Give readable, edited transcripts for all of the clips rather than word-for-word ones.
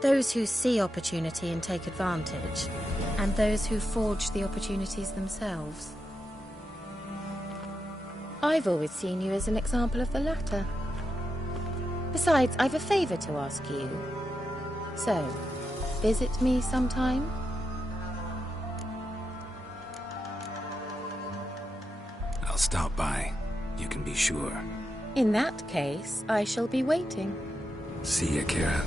Those who see opportunity and take advantage, and those who forge the opportunities themselves. I've always seen you as an example of the latter. Besides, I've a favour to ask you. So, visit me sometime? I'll stop by. You can be sure. In that case, I shall be waiting. See ya, KEIRA.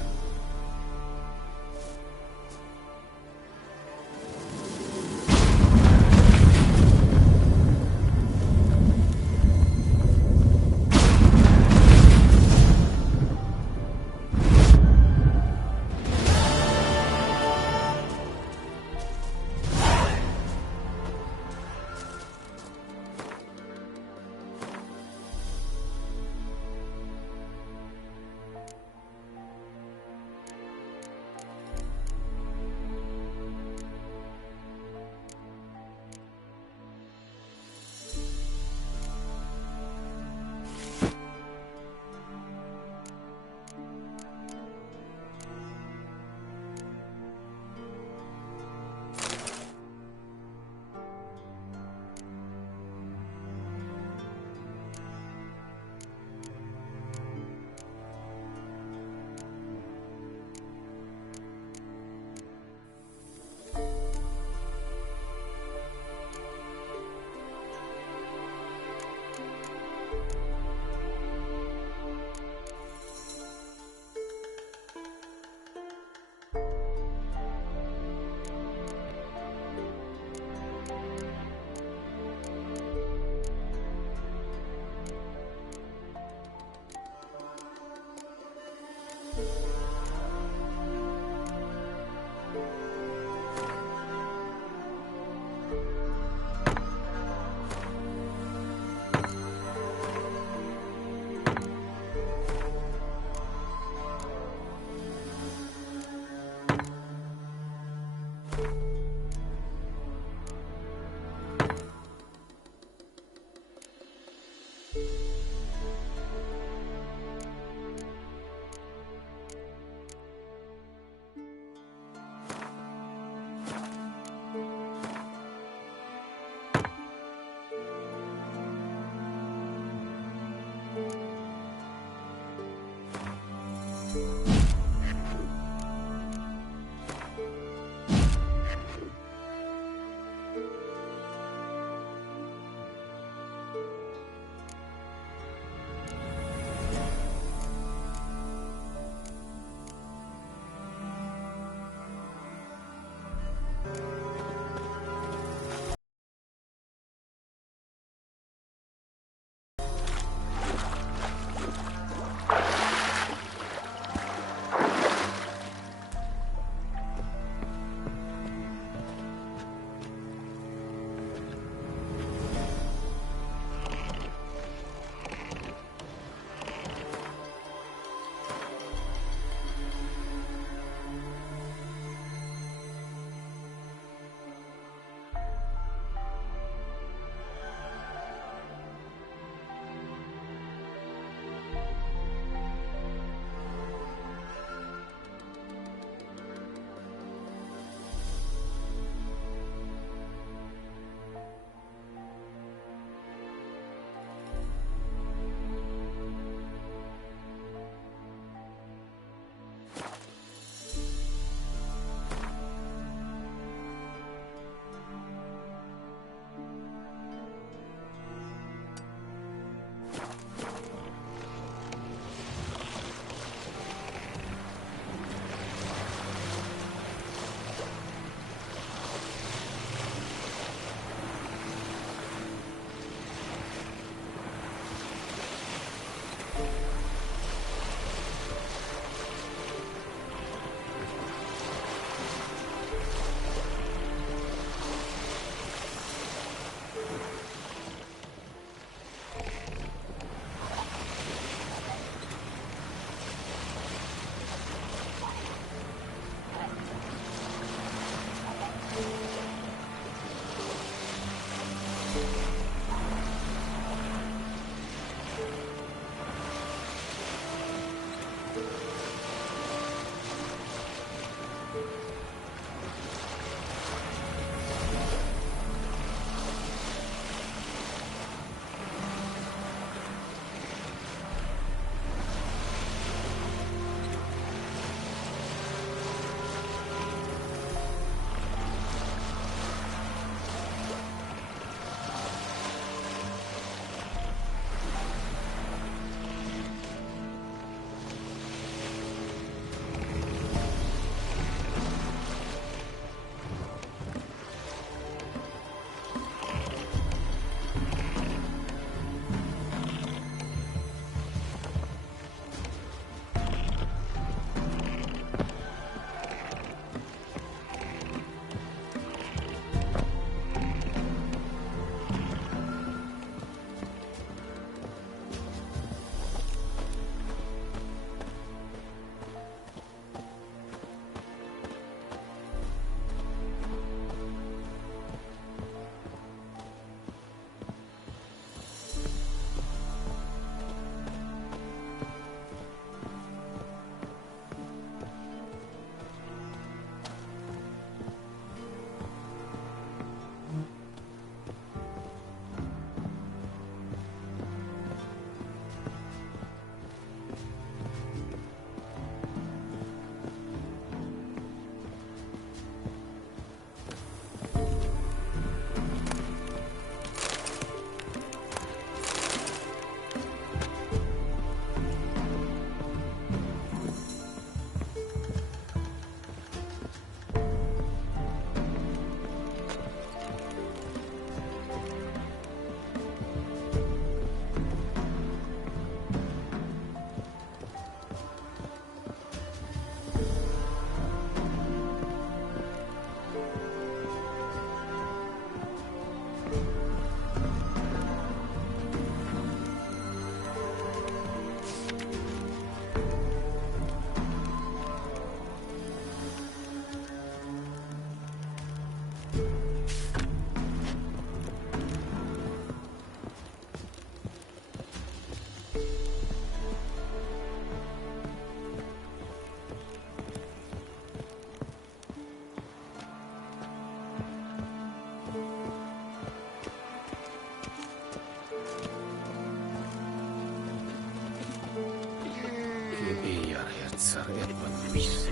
Nuis.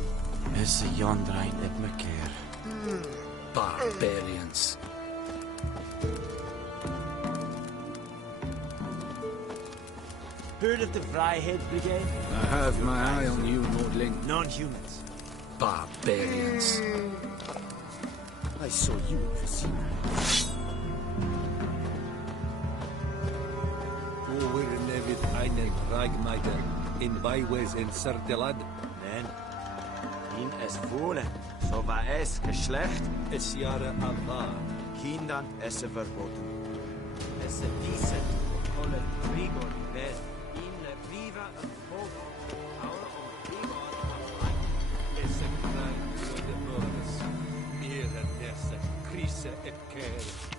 Is Jondrain et mekeer. Barbarians. Heard of the Vryheid Brigade? I have my eye on you, Nordling. Non-humans. Barbarians. I saw you in Casino. We're nevid einen Ragmeiter in BYWAYS in Sertelad. Nein. In es wohnen. So war es Geschlecht. Es Jahre Allah. Kindern essen verboten. Es wissen. Alle Grigor les in le viva en fogo. Our own Grigor am Es klein für de Mördes. Ihre Nesse, Krise et Kehre.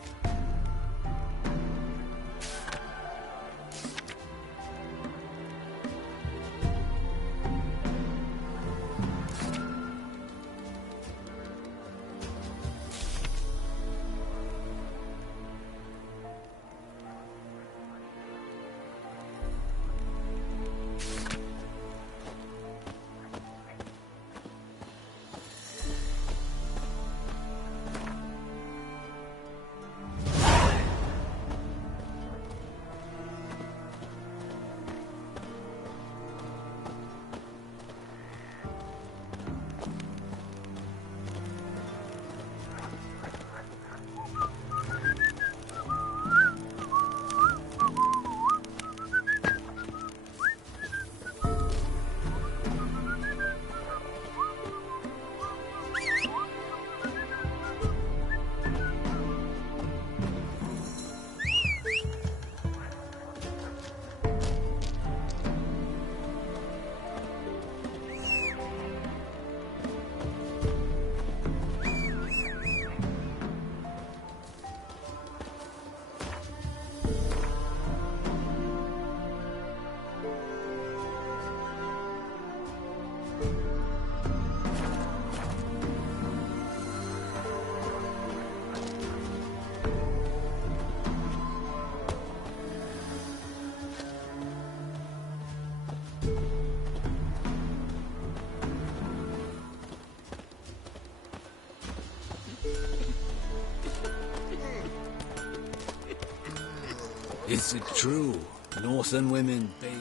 Is it true? Northern women bathe.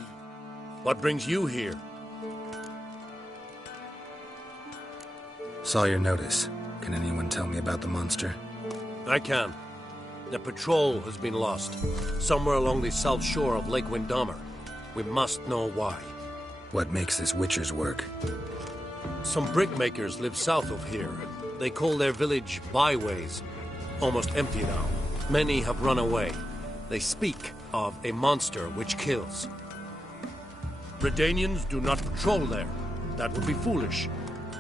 What brings you here? Saw your notice. Can anyone tell me about the monster? I can. The patrol has been lost. Somewhere along the south shore of Lake Windammer. We must know why. What makes this witcher's work? Some brickmakers live south of here. They call their village BYWAYS. Almost empty now. Many have run away. They speak of a monster which kills. Redanians do not patrol there. That would be foolish.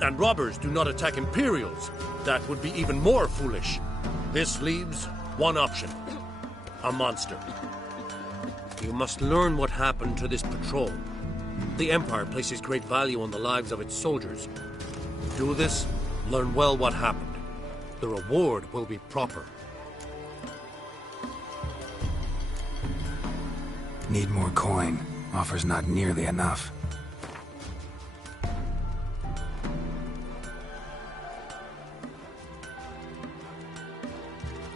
And robbers do not attack Imperials. That would be even more foolish. This leaves one option. A monster. You must learn what happened to this patrol. The Empire places great value on the lives of its soldiers. Do this, learn well what happened. The reward will be proper. Need more coin. Offer's not nearly enough.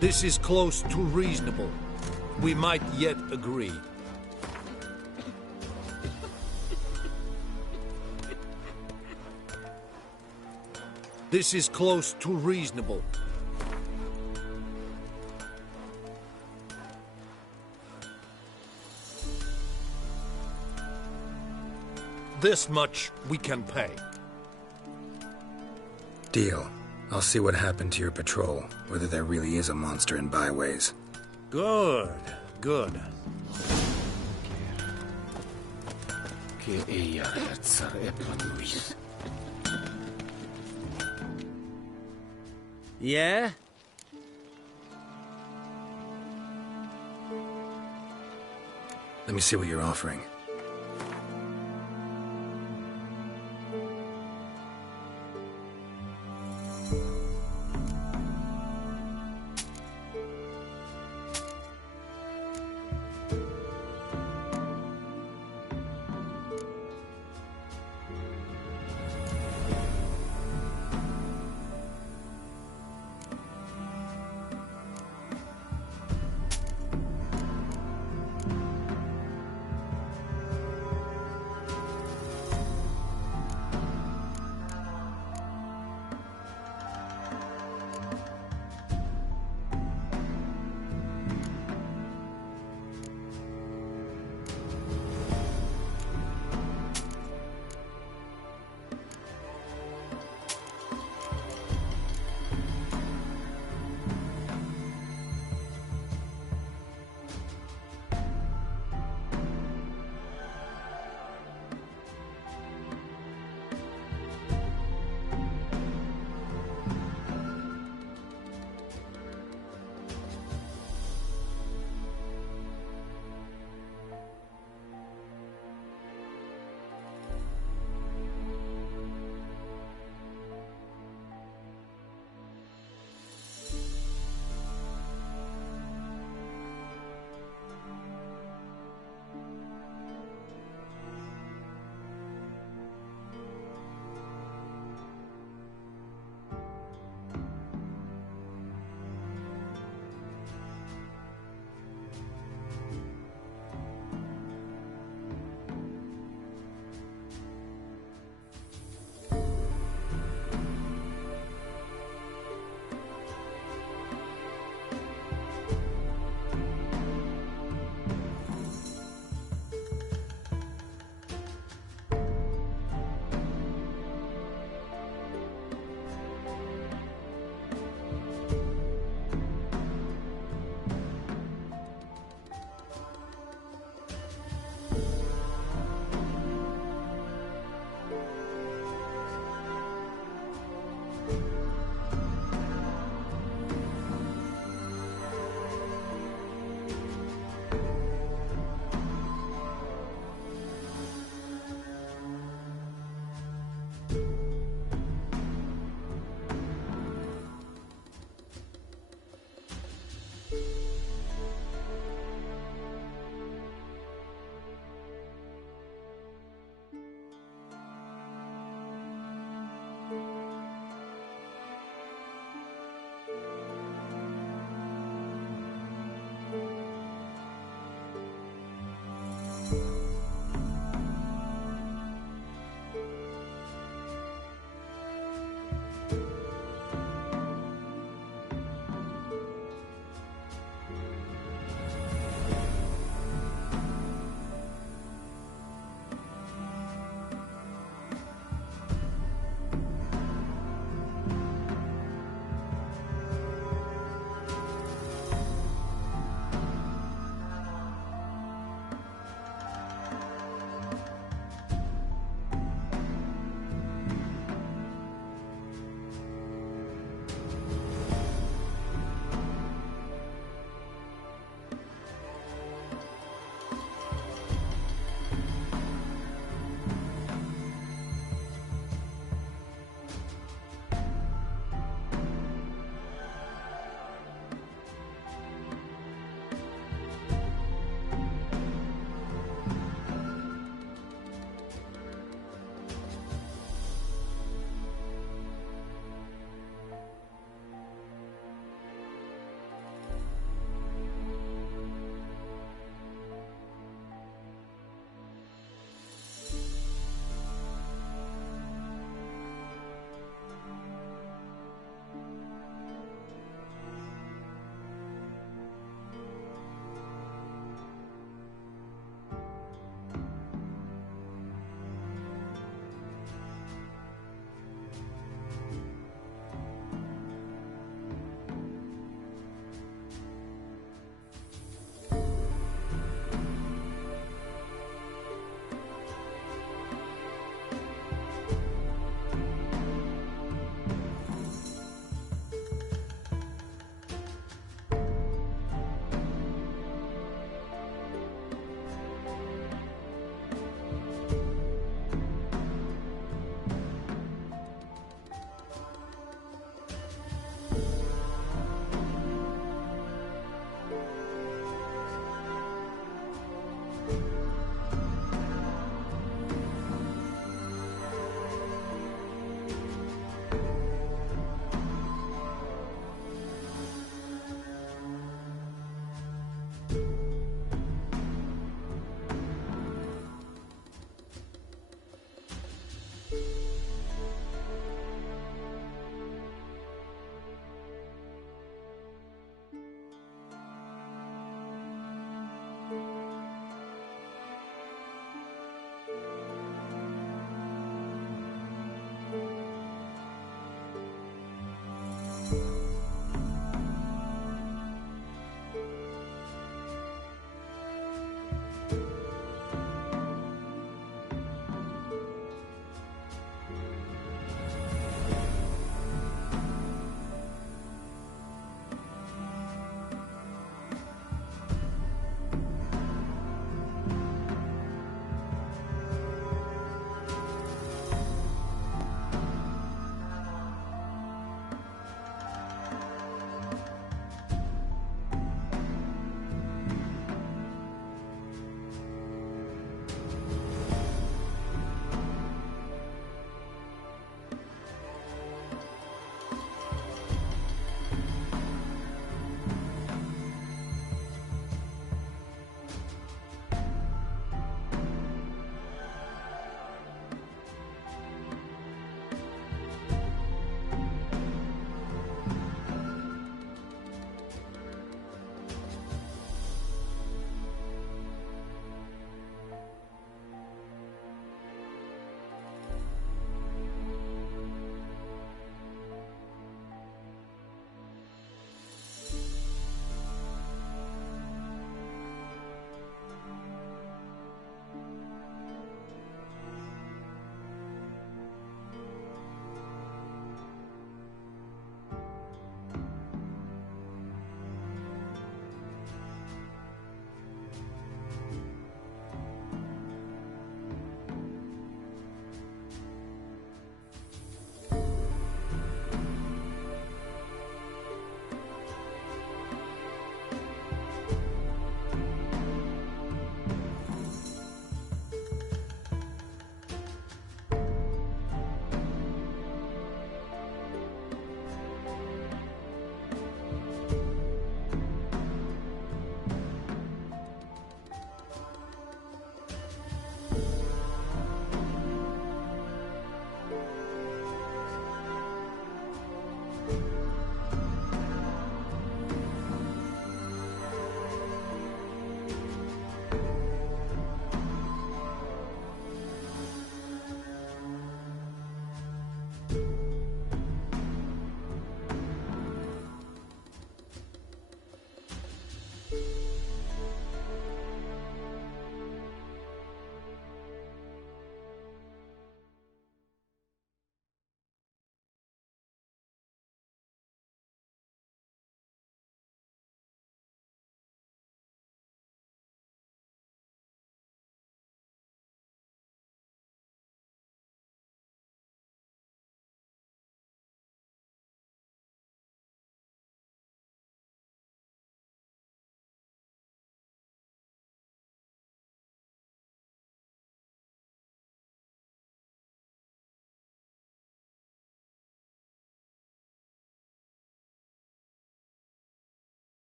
This is close to reasonable. We might yet agree. This is close to reasonable. This much we can pay. Deal. I'll see what happened to your patrol, whether there really is a monster in BYWAYS. Good, good. Yeah? Let me see what you're offering.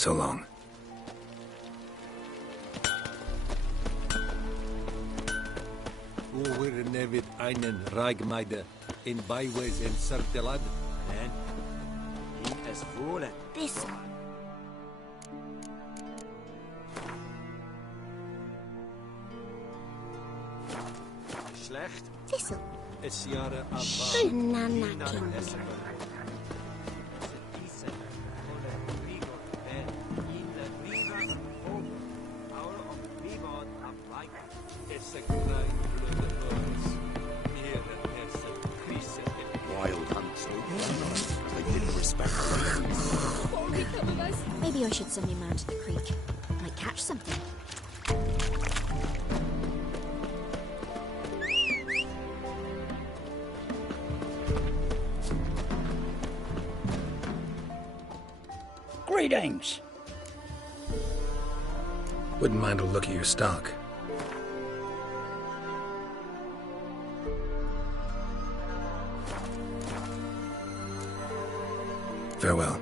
So long. Wo wir nevid einen Reigmeide in BYWAYS in Sertelad? Nein. Ich es wohle. This Schlecht. thistle. Es Jahre Avar. Shenanakin. Wild hunts. They didn't respect Maybe I should send my man to the creek. Might catch something. Greetings. Wouldn't mind a look at your stock. Farewell.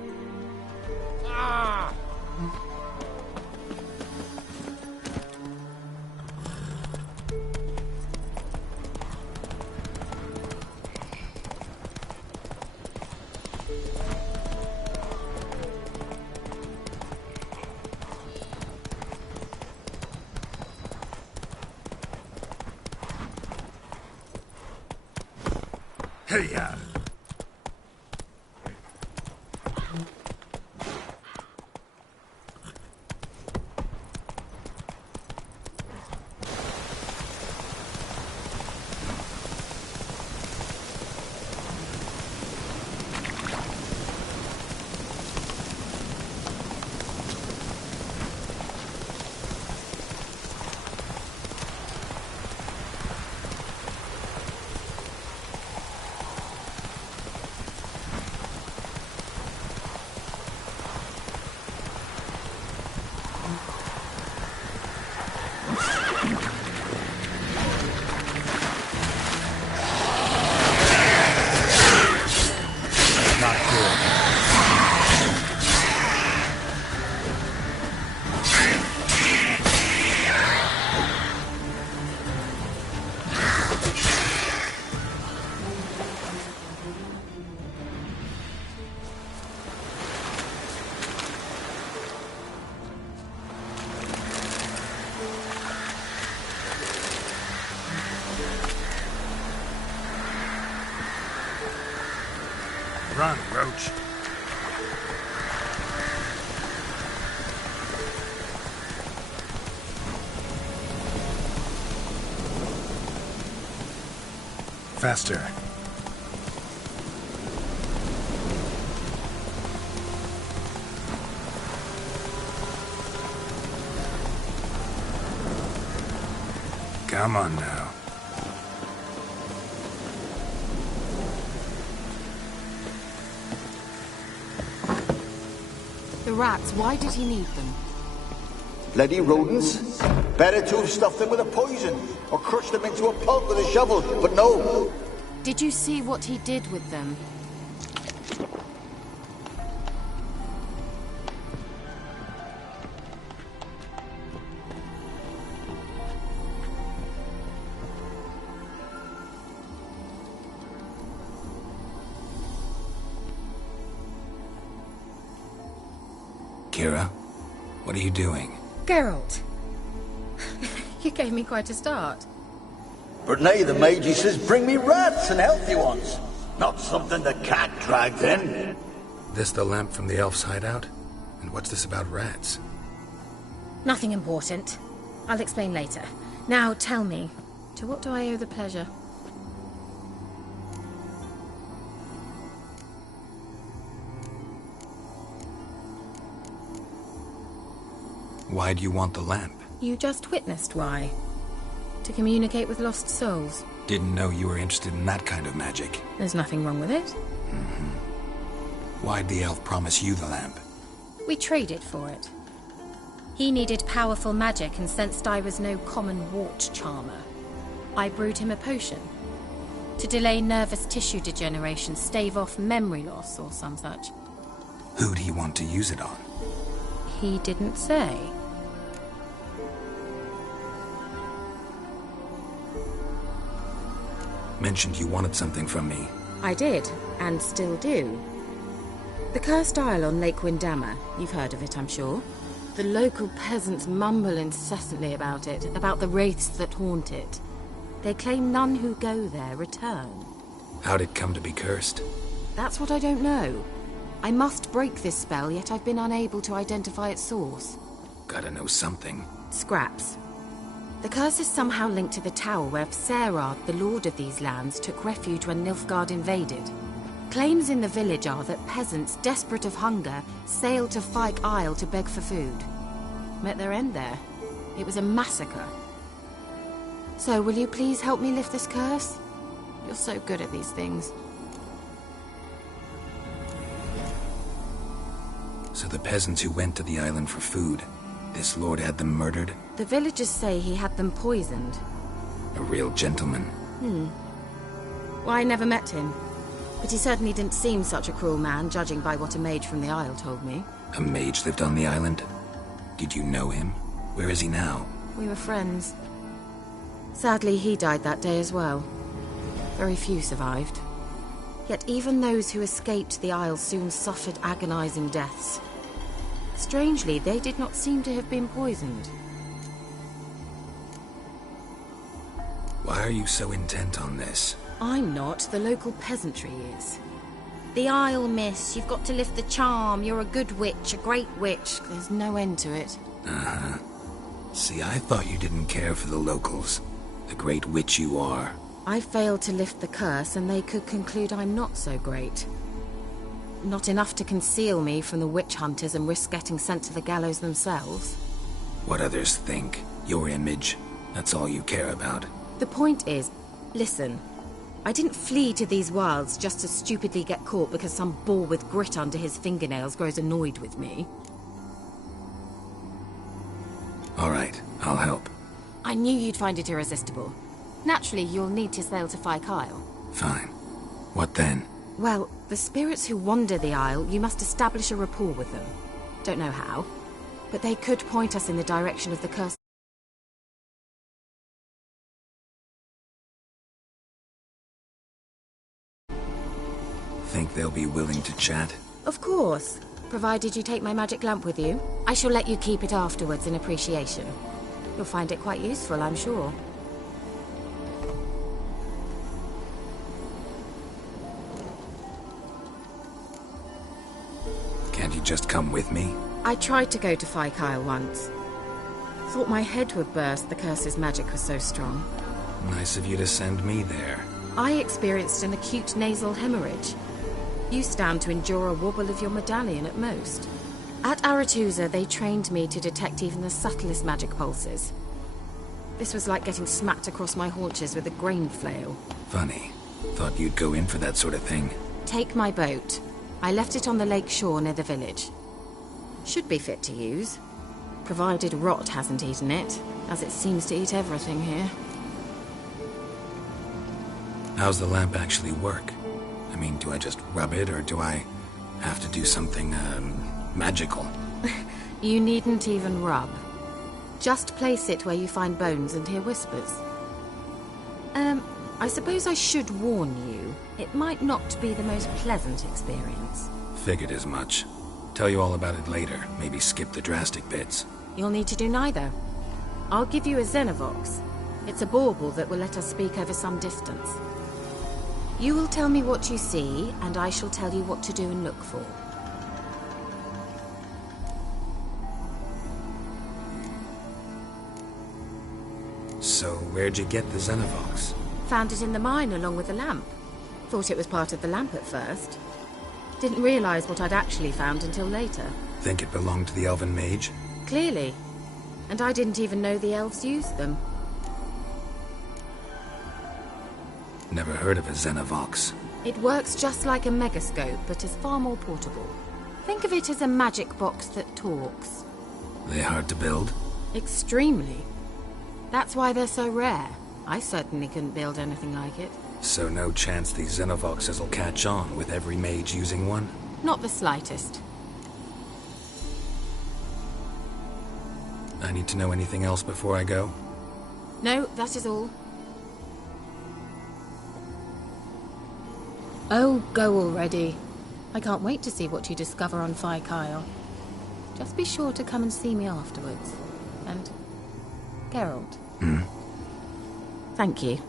Hey-ya! Run, Roach. Faster. Come on now. The rats, why did he need them? Bloody rodents. Better to have stuffed them with a poison, or crushed them into a pulp with a shovel, but no. Did you see what he did with them? KEIRA, what are you doing? Geralt! You gave me quite a start. But now the mage says bring me rats and healthy ones. Not something the cat dragged in. This the lamp from the elf's hideout? And what's this about rats? Nothing important. I'll explain later. Now tell me, to what do I owe the pleasure? Why do you want the lamp? You just witnessed why. To communicate with lost souls. Didn't know you were interested in that kind of magic. There's nothing wrong with it. Why'd the elf promise you the lamp? We traded for it. He needed powerful magic and sensed I was no common wart charmer. I brewed him a potion. To delay nervous tissue degeneration, stave off memory loss or some such. Who'd he want to use it on? he didn't say. Mentioned you wanted something from me. I did, and still do. The cursed isle on Lake Windammer, you've heard of it, I'm sure. The local peasants mumble incessantly about it, about the wraiths that haunt it. They claim none who go there return. How'd it come to be cursed? That's what I don't know. I must break this spell, yet I've been unable to identify its source. Gotta know something. Scraps. The curse is somehow linked to the tower where Serard, the lord of these lands, took refuge when Nilfgaard invaded. Claims in the village are that peasants, desperate of hunger, sailed to Fyke Isle to beg for food. Met their end there. It was a massacre. So, will you please help me lift this curse? You're so good at these things. So the peasants who went to the island for food, this lord had them murdered? The villagers say he had them poisoned. A real gentleman. Well, I never met him. But he certainly didn't seem such a cruel man, judging by what a mage from the Isle told me. A mage lived on the island? Did you know him? Where is he now? We were friends. Sadly, he died that day as well. Very few survived. Yet even those who escaped the Isle soon suffered agonizing deaths. Strangely, they did not seem to have been poisoned. Why are you so intent on this? I'm not, the local peasantry is. The Isle, miss. You've got to lift the charm. You're a good witch, a great witch. There's no end to it. Uh-huh. See, I thought you didn't care for the locals. The great witch you are. I failed to lift the curse, and they could conclude I'm not so great. Not enough to conceal me from the witch hunters and risk getting sent to the gallows themselves. What others think. Your image. That's all you care about. The point is, listen. I didn't flee to these wilds just to stupidly get caught because some boar with grit under his fingernails grows annoyed with me. All right, I'll help. I knew you'd find it irresistible. Naturally, you'll need to sail to Fyke Isle. Fine. What then? Well, the spirits who wander the Isle, you must establish a rapport with them. Don't know how, but they could point us in the direction of the curse. Think they'll be willing to chat? Of course, provided you take my magic lamp with you. I shall let you keep it afterwards in appreciation. You'll find it quite useful, I'm sure. Can't you just come with me? I tried to go to Fyke Isle once. Thought my head would burst, the curse's magic was so strong. Nice of you to send me there. I experienced an acute nasal hemorrhage. You stand to endure a wobble of your medallion at most. At Aretusa, they trained me to detect even the subtlest magic pulses. This was like getting smacked across my haunches with a grain flail. Funny. Thought you'd go in for that sort of thing. Take my boat. I left it on the lake shore near the village. Should be fit to use. Provided rot hasn't eaten it, as it seems to eat everything here. How's the lamp actually work? I mean, do I just rub it, or do I have to do something, magical? You needn't even rub. Just place it where you find bones and hear whispers. I suppose I should warn you. It might not be the most pleasant experience. Figured as much. Tell you all about it later. Maybe skip the drastic bits. You'll need to do neither. I'll give you a Xenovox. It's a bauble that will let us speak over some distance. You will tell me what you see, and I shall tell you what to do and look for. So, where'd you get the Xenovox? Found it in the mine along with the lamp. Thought it was part of the lamp at first. Didn't realize what I'd actually found until later. Think it belonged to the elven mage? Clearly. And I didn't even know the elves used them. Never heard of a Xenovox. It works just like a megascope, but is far more portable. Think of it as a magic box that talks. They hard to build? Extremely. That's why they're so rare. I certainly couldn't build anything like it. So no chance these Xenovoxes will catch on with every mage using one? Not the slightest. I need to know anything else before I go? No, that is all. Oh, go already. I can't wait to see what you discover on Phi Kyle. Just be sure to come and see me afterwards. And Geralt. Thank you.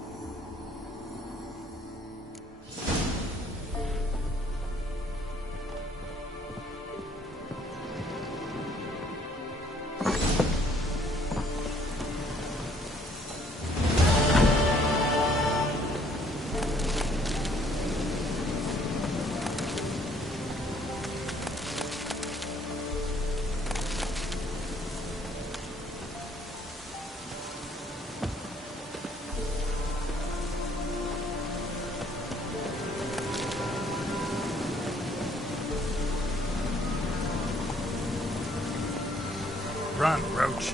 Run, Roach.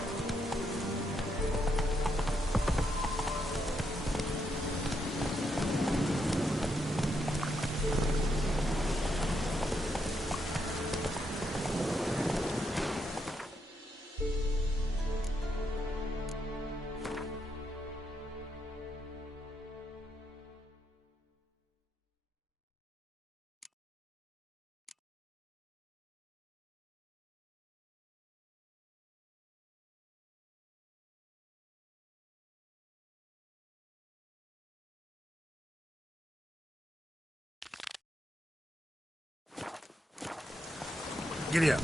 Giddy up.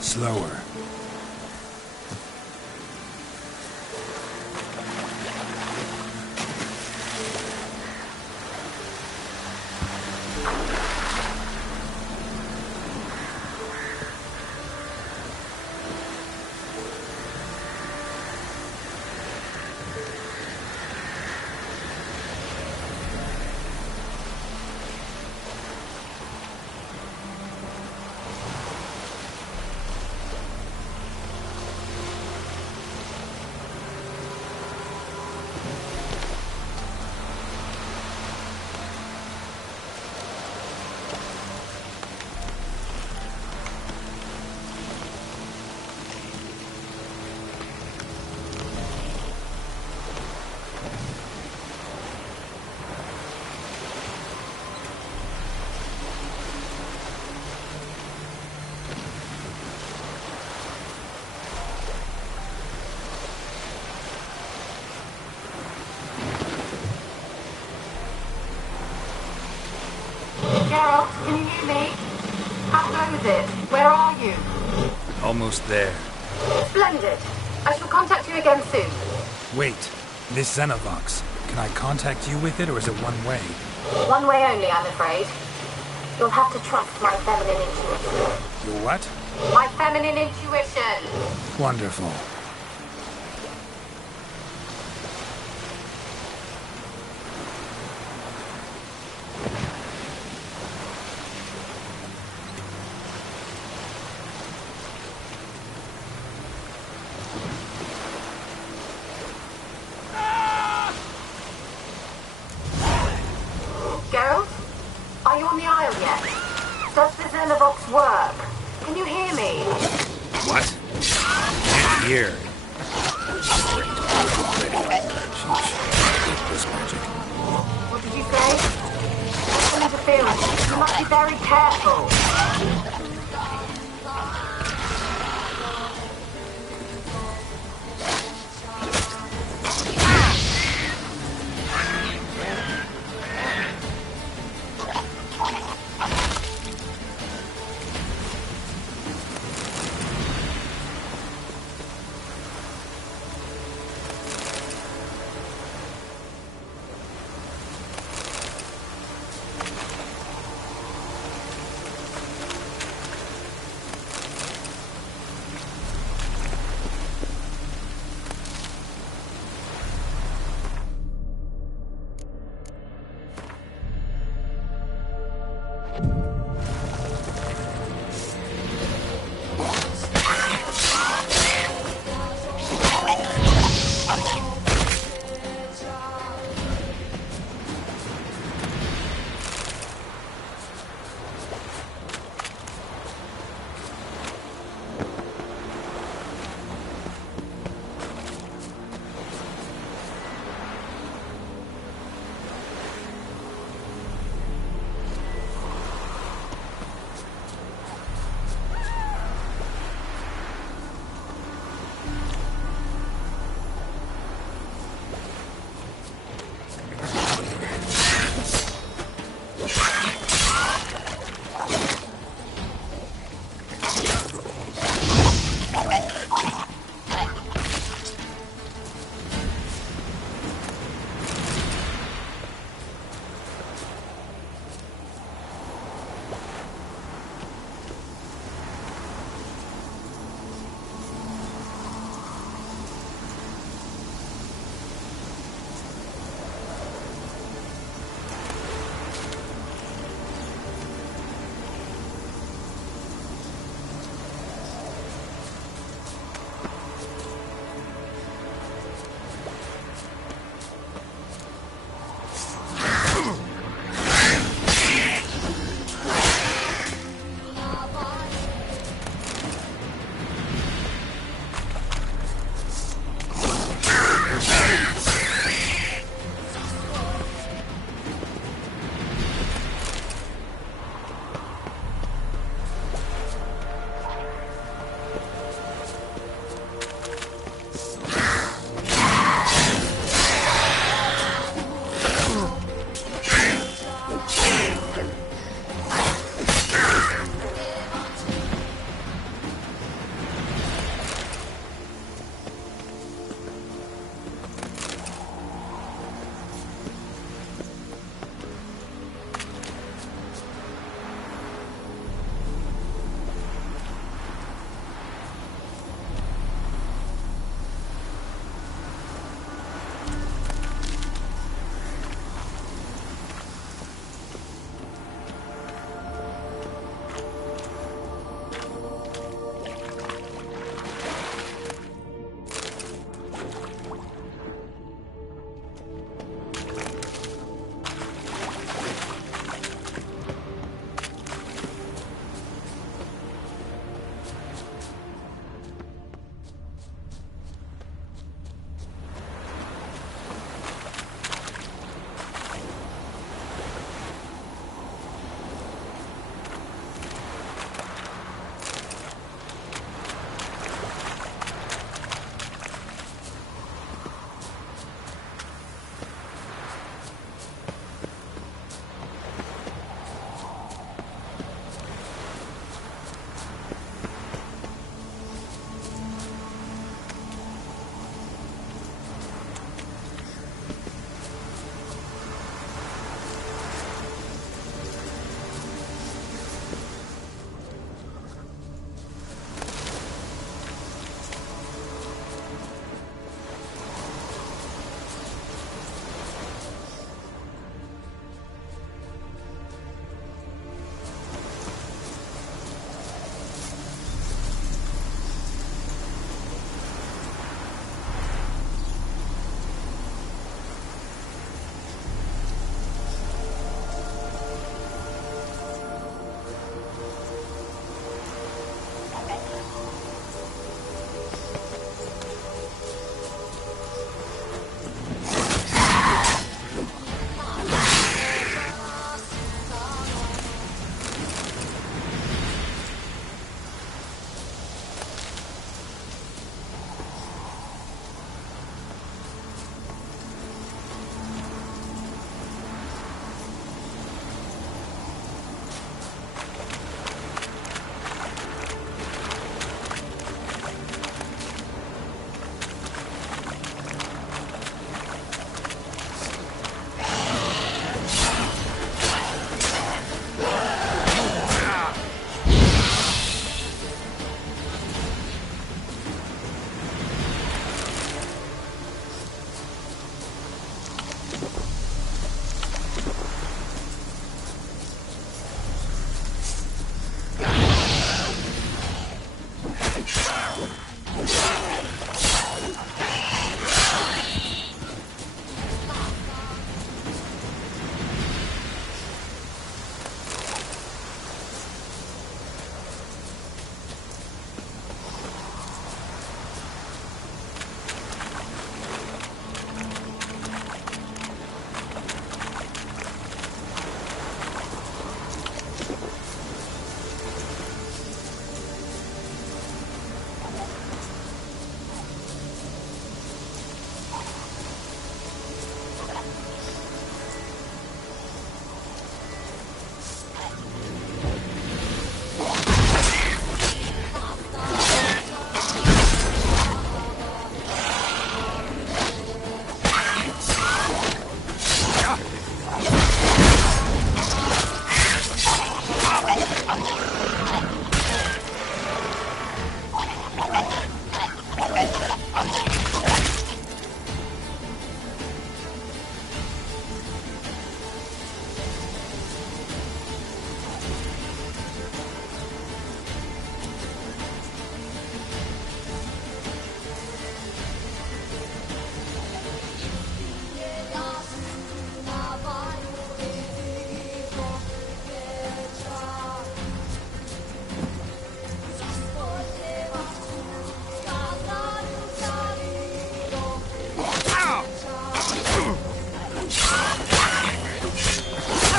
Slower. Geralt, can you hear me? How goes it? Where are you? Almost there. Splendid. I shall contact you again soon. Wait. This Xenovox. Can I contact you with it, or is it one way? One way only, I'm afraid. You'll have to trust my feminine intuition. Your what? My feminine intuition. Wonderful. Geralt? Are you on the Isle yet? Does the Xenovox work? Can you hear me? What? Can't hear. What did you say? Some interference. You must be very careful.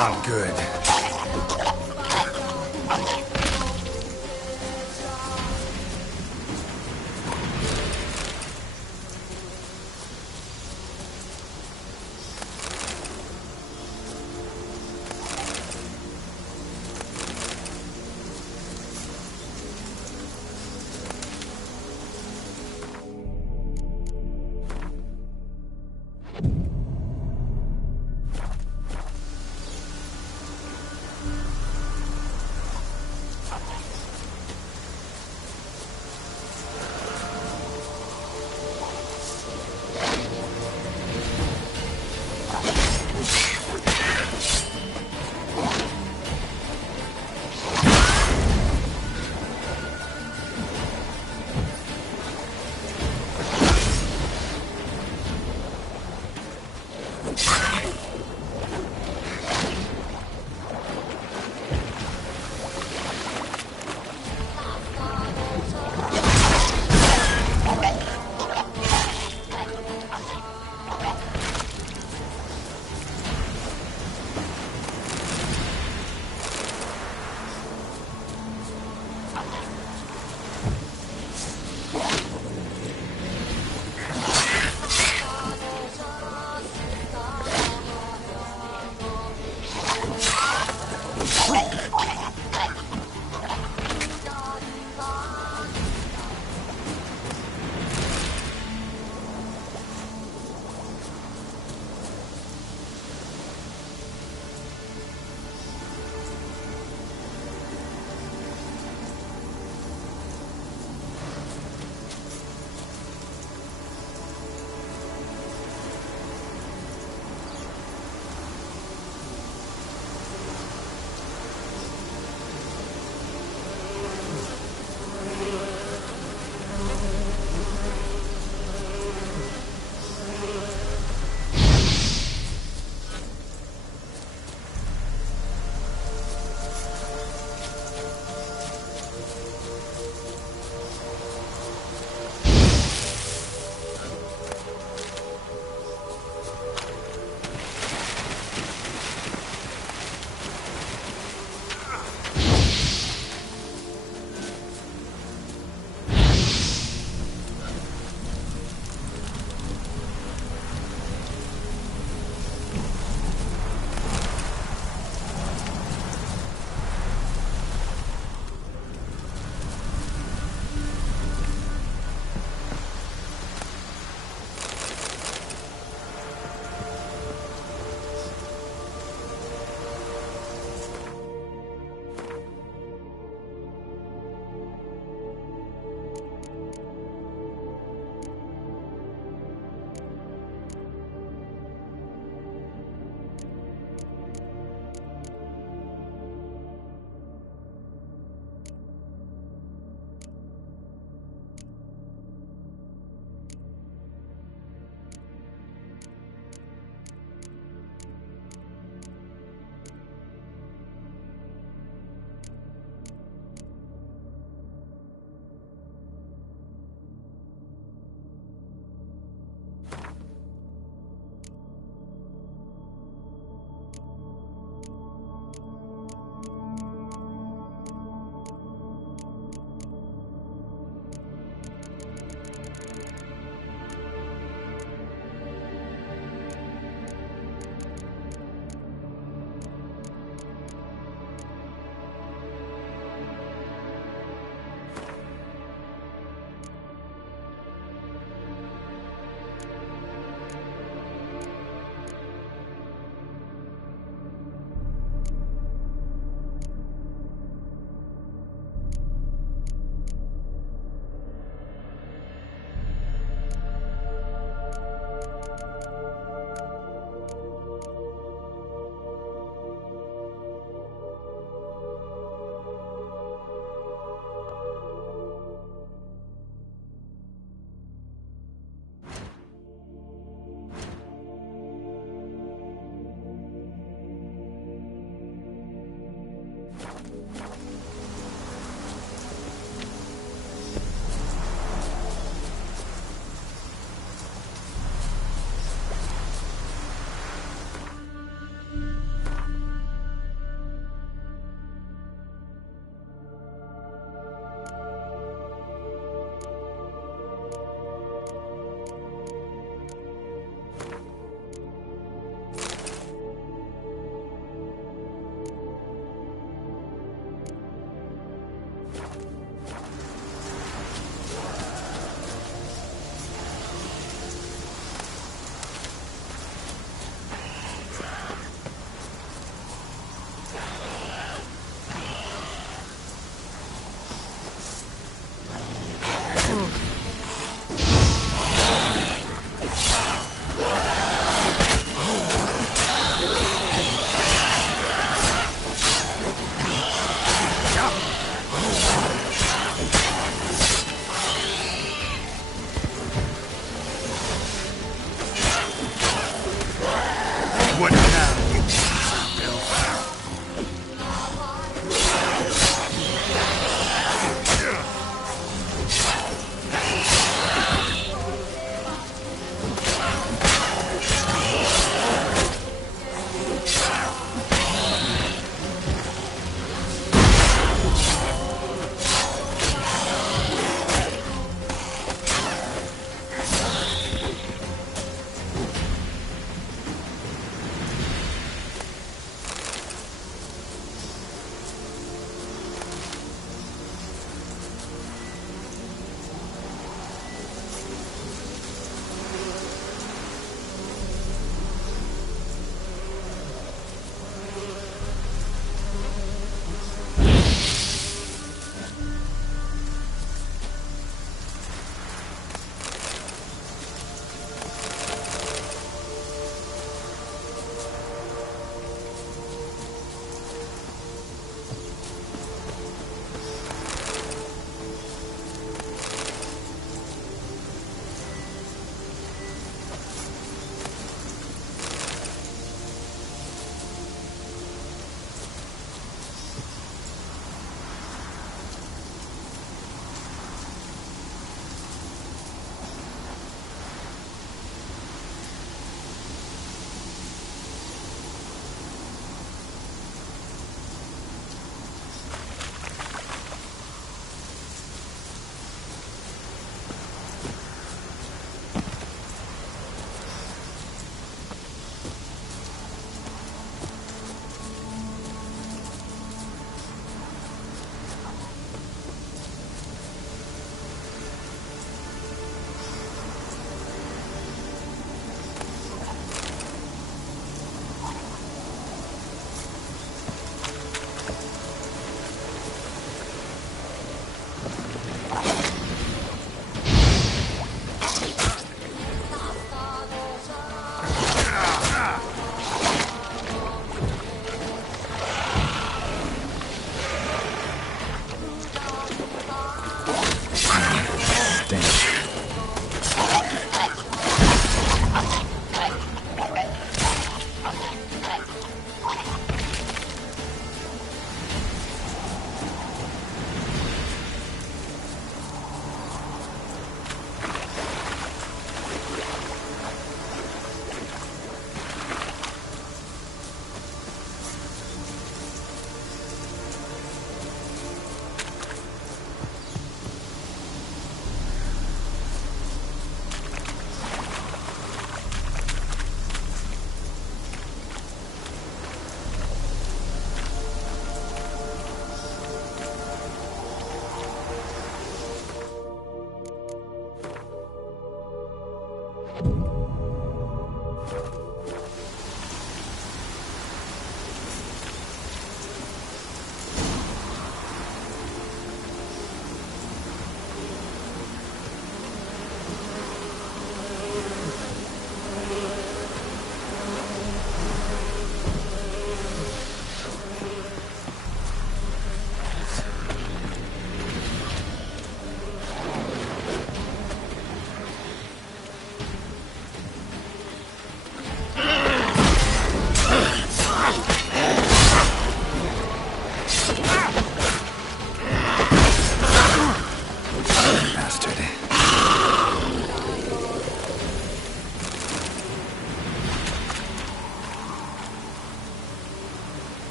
Not good.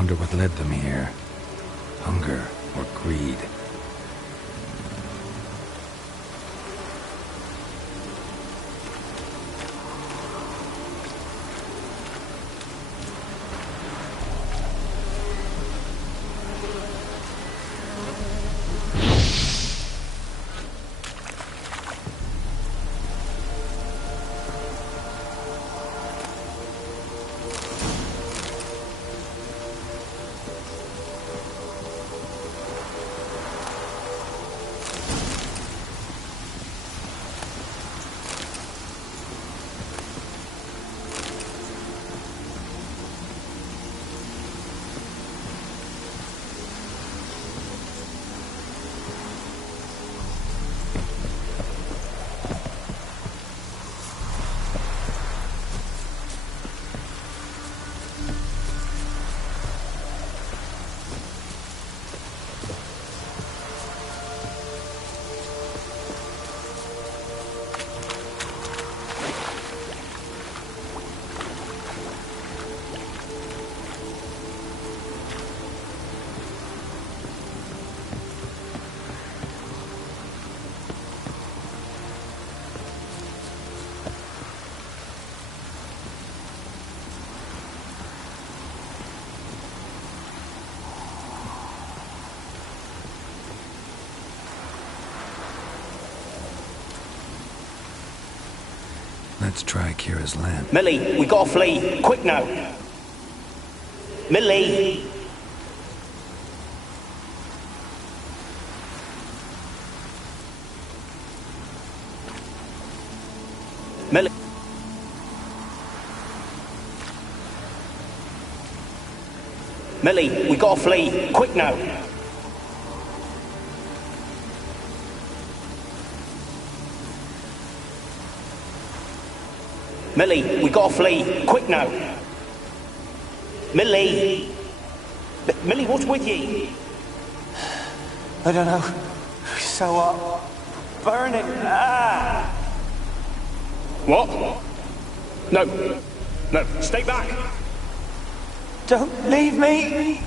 wonder what led them here. Hunger or greed. Let's try KEIRA's land. Millie, we gotta flee. Quick now. Millie! Millie. Millie, we gotta flee. Quick now. Millie, we gotta flee. Quick now. Millie! Millie, what's with you? I don't know. So, burning. Ah! What? No. No, stay back. Don't leave me!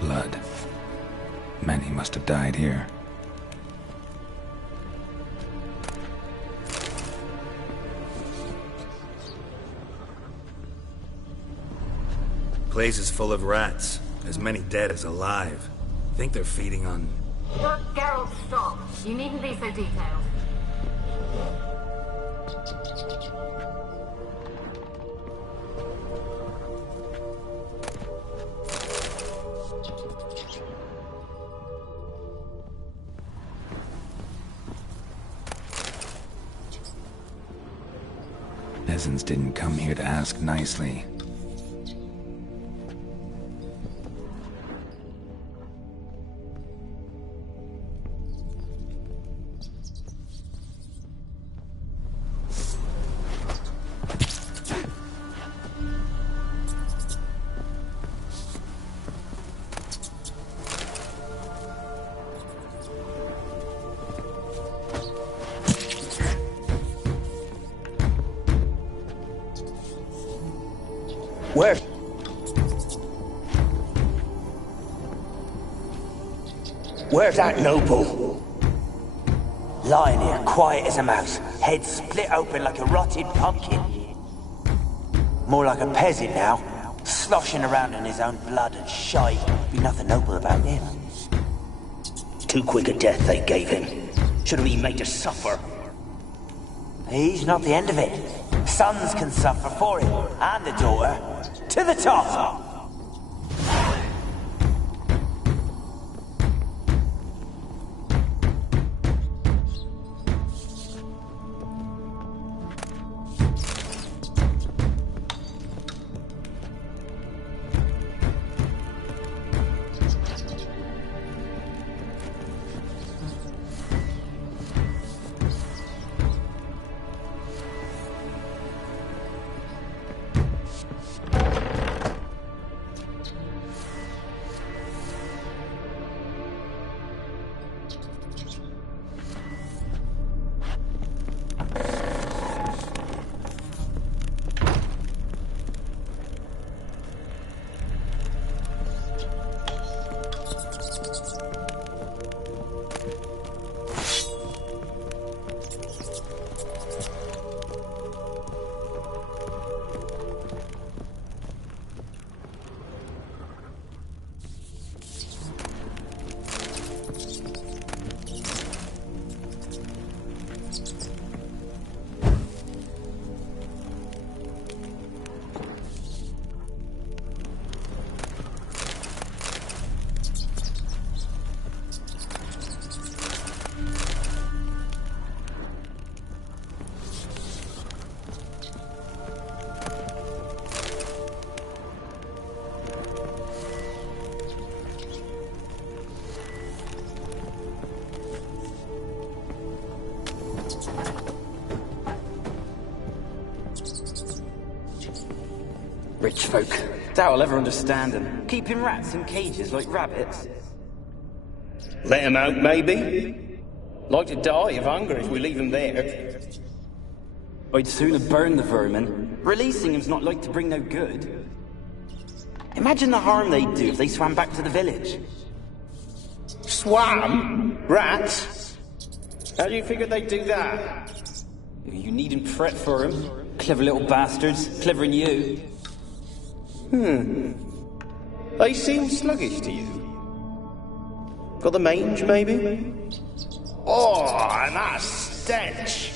Blood. Many must have died here. Place is full of rats. As many dead as alive. Think they're feeding on... Look, Geralt, stop. You needn't be so detailed. Peasants didn't come here to ask nicely. Where's that noble? Lying here, quiet as a mouse, head split open like a rotted pumpkin. More like a peasant now, sloshing around in his own blood and shite. Be nothing noble about him. Too quick a death they gave him. Should have been made to suffer. He's not the end of it. Sons can suffer for him, and the daughter. To the top! Rich folk. Doubt I'll ever understand them. Keeping rats in cages like rabbits. Let him out, maybe? Like to die of hunger if we leave him there. I'd sooner burn the vermin. Releasing him's not like to bring no good. Imagine the harm they'd do if they swam back to the village. Swam? Rats? How do you figure they'd do that? You needn't fret for him. Clever little bastards. Clever than you. They seem sluggish to you. Got the mange, maybe? Oh, and that stench!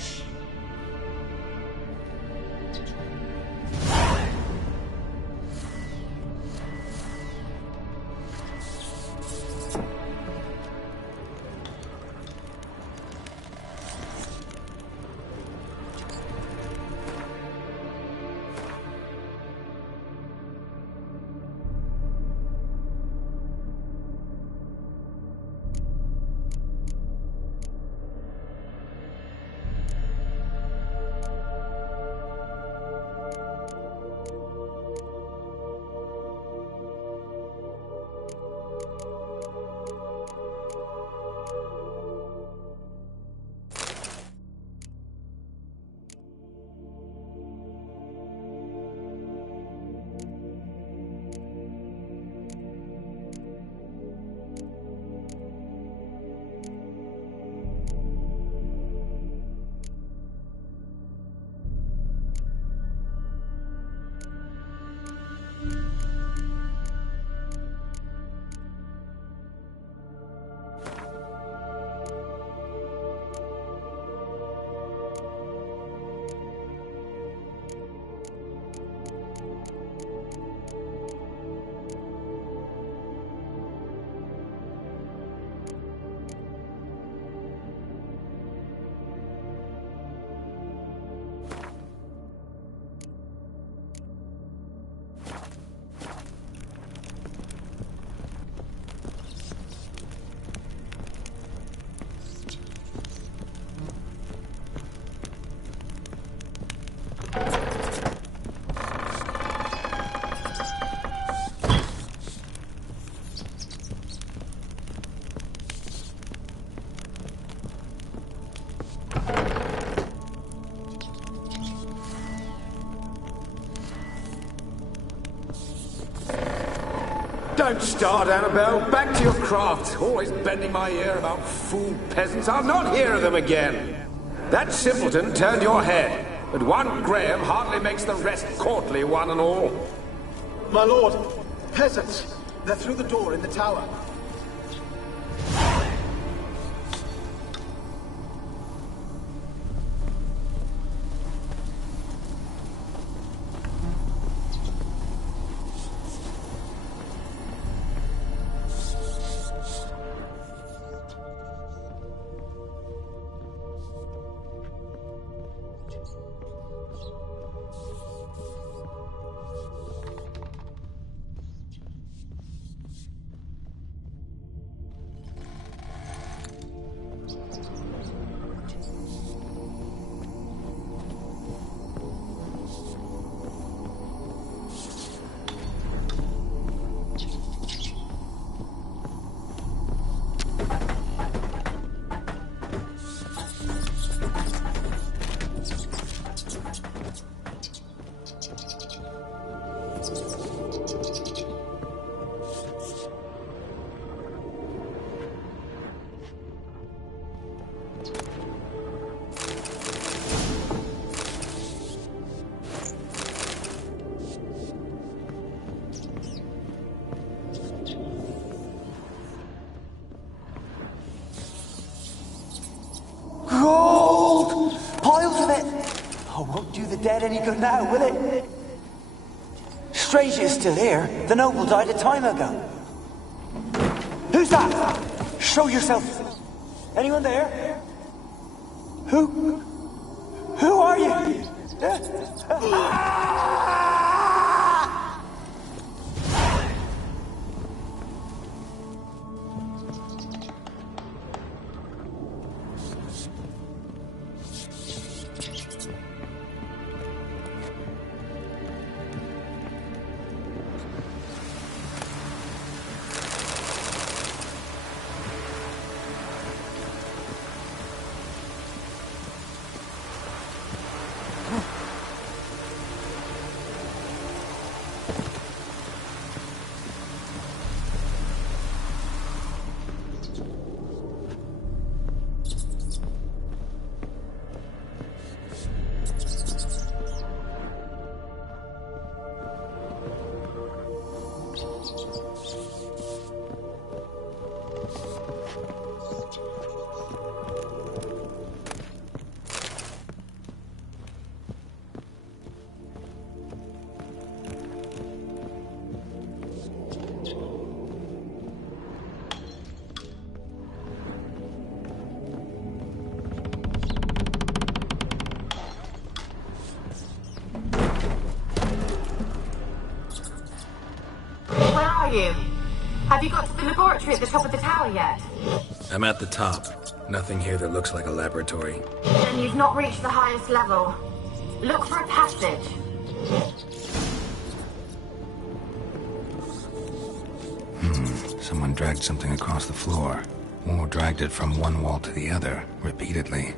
Don't start, Annabelle. Back to your craft. Always bending my ear about fool peasants. I'll not hear of them again. That simpleton turned your head, but one Graham hardly makes the rest courtly, one and all. My lord, peasants. They're through the door in the tower. Gold! Piles of it! Oh, won't do the dead any good now, will it? Strange it's still here. The noble died a time ago. Who's that? Show yourself. Anyone there? Who are you? Have you got to the laboratory at the top of the tower yet? I'm at the top. Nothing here that looks like a laboratory. Then you've not reached the highest level. Look for a passage. Someone dragged something across the floor. Or dragged it from one wall to the other, repeatedly.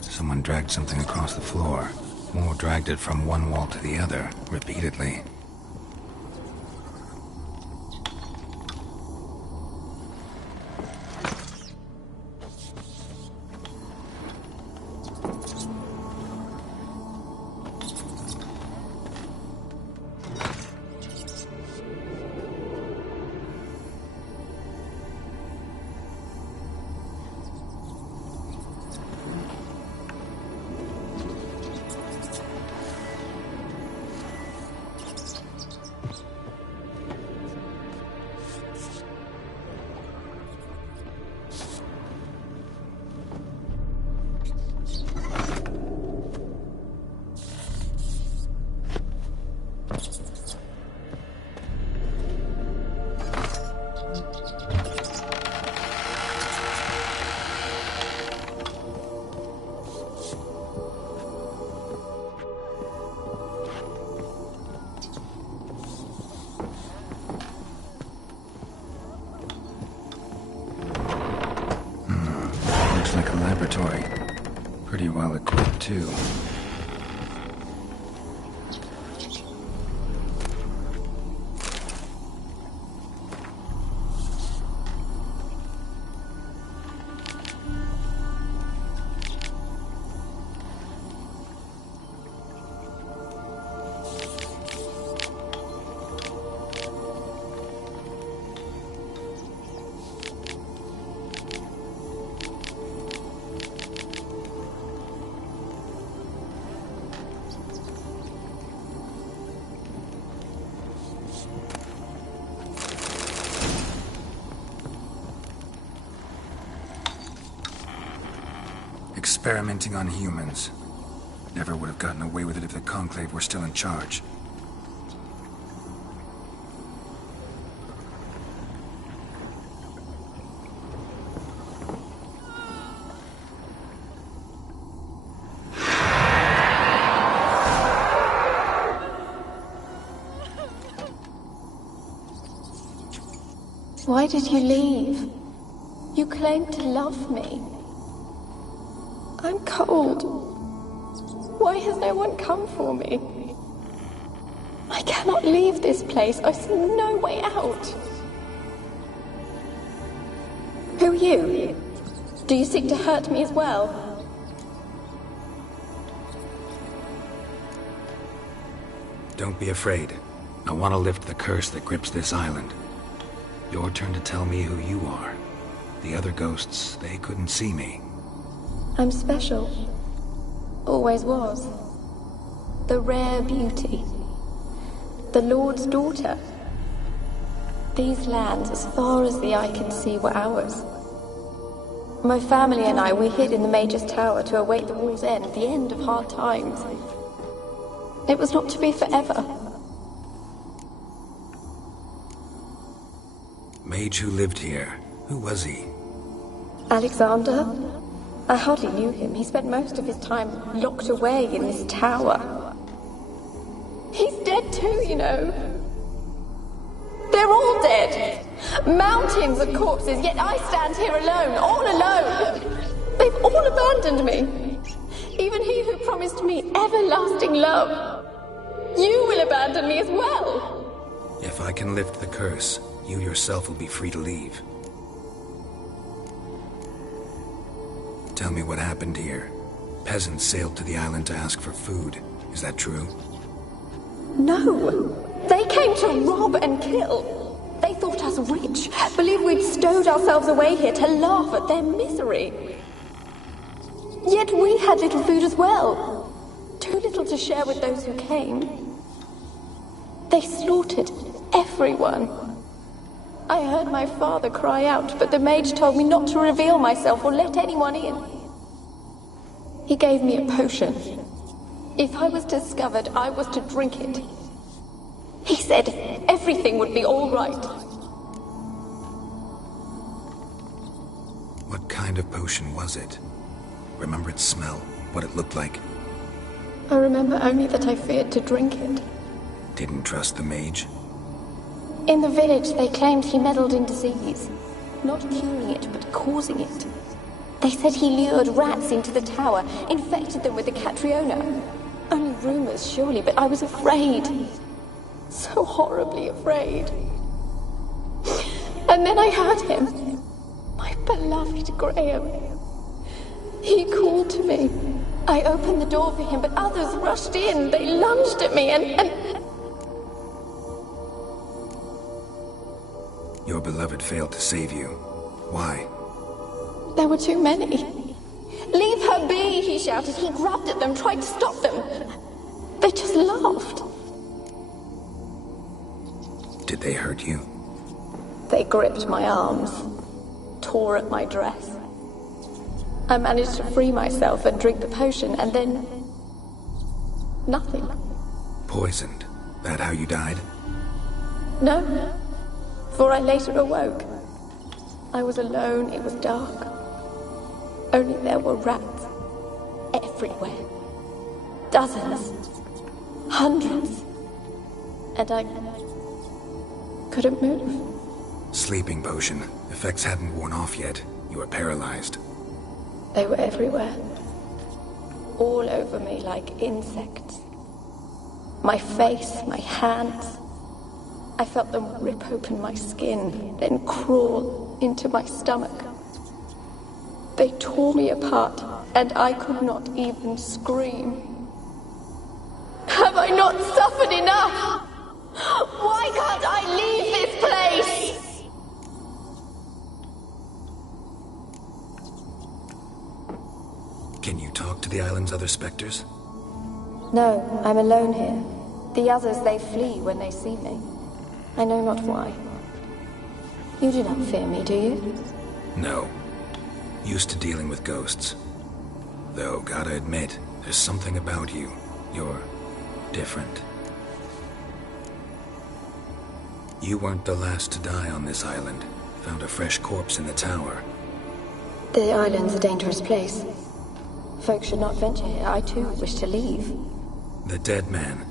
Someone dragged something across the floor. Or dragged it from one wall to the other, repeatedly. too. Experimenting on humans. Never would have gotten away with it if the Conclave were still in charge. Why did you leave? You claimed to love me. I'm cold. Why has no one come for me? I cannot leave this place. I see no way out. Who are you? Do you seek to hurt me as well? Don't be afraid. I want to lift the curse that grips this island. Your turn to tell me who you are. The other ghosts, they couldn't see me. I'm special. Always was. The rare beauty. The Lord's daughter. These lands, as far as the eye can see, were ours. My family and I, we hid in the Major's Tower to await the war's end, the end of hard times. It was not to be forever. Mage who lived here. Who was he? Alexander? I hardly knew him. He spent most of his time locked away in this tower. He's dead too, you know. They're all dead. Mountains of corpses, yet I stand here alone, all alone. They've all abandoned me. Even he who promised me everlasting love. You will abandon me as well. If I can lift the curse, you yourself will be free to leave. Tell me what happened here. Peasants sailed to the island to ask for food. Is that true? No. They came to rob and kill. They thought us rich, believed we'd stowed ourselves away here to laugh at their misery. Yet we had little food as well. Too little to share with those who came. They slaughtered everyone. I heard my father cry out, but the mage told me not to reveal myself or let anyone in. He gave me a potion. If I was discovered, I was to drink it. He said everything would be all right. What kind of potion was it? Remember its smell? What it looked like? I remember only that I feared to drink it. Didn't trust the mage? In the village, they claimed he meddled in disease. Not curing it, but causing it. They said he lured rats into the tower, infected them with the Catriona. Only rumors, surely, but I was afraid. So horribly afraid. And then I heard him. My beloved Graham. He called to me. I opened the door for him, but others rushed in. They lunged at me and... Your beloved failed to save you. Why? There were too many. Leave her be, he shouted. He grabbed at them, tried to stop them. They just laughed. Did they hurt you? They gripped my arms, tore at my dress. I managed to free myself and drink the potion, and then... nothing. Poisoned? That how you died? No. For I later awoke. I was alone, it was dark. Only there were rats. Everywhere. Dozens. Hundreds. And I couldn't move. Sleeping potion. Effects hadn't worn off yet. You were paralyzed. They were everywhere. all over me like insects. My face, my hands. I felt them rip open my skin, then crawl into my stomach. They tore me apart, and I could not even scream. Have I not suffered enough? Why can't I leave this place? Can you talk to the island's other specters? No, I'm alone here. The others, they flee when they see me. I know not why. You do not fear me, do you? No. Used to dealing with ghosts. Though, gotta admit, there's something about you. You're different. You weren't the last to die on this island. Found a fresh corpse in the tower. The island's a dangerous place. Folks should not venture here. I too wish to leave. The dead man.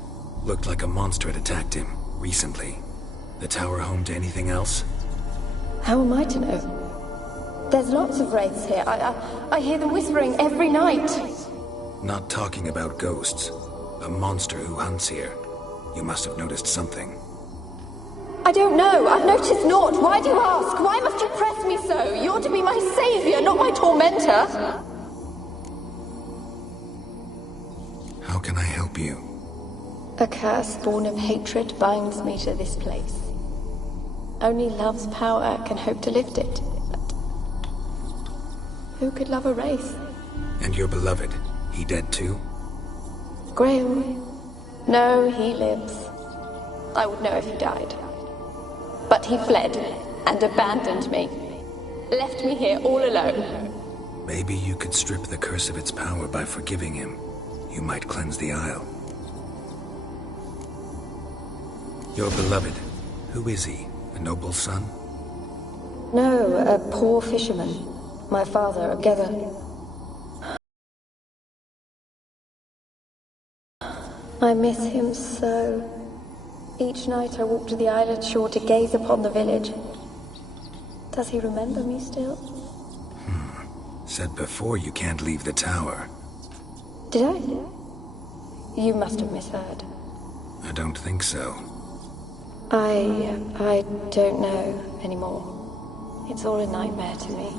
Looked like a monster had attacked him, recently. The tower home to anything else? How am I to know? There's lots of wraiths here. I hear them whispering every night. Not talking about ghosts. A monster who hunts here. You must have noticed something. I don't know. I've noticed naught. Why do you ask? Why must you press me so? You're to be my savior, not my tormentor. How can I help you? A curse born of hatred binds me to this place. Only love's power can hope to lift it. But who could love a wraith? And your beloved, he dead too? Graham? No, he lives. I would know if he died. But he fled and abandoned me. Left me here all alone. Maybe you could strip the curse of its power by forgiving him. You might cleanse the Isle. Your beloved, who is he? A noble son? No, a poor fisherman. My father, a Gether. I miss him so. Each night I walk to the island shore to gaze upon the village. Does he remember me still? Said before you can't leave the tower. Did I? You must have misheard. I don't think so. I don't know anymore. It's all a nightmare to me.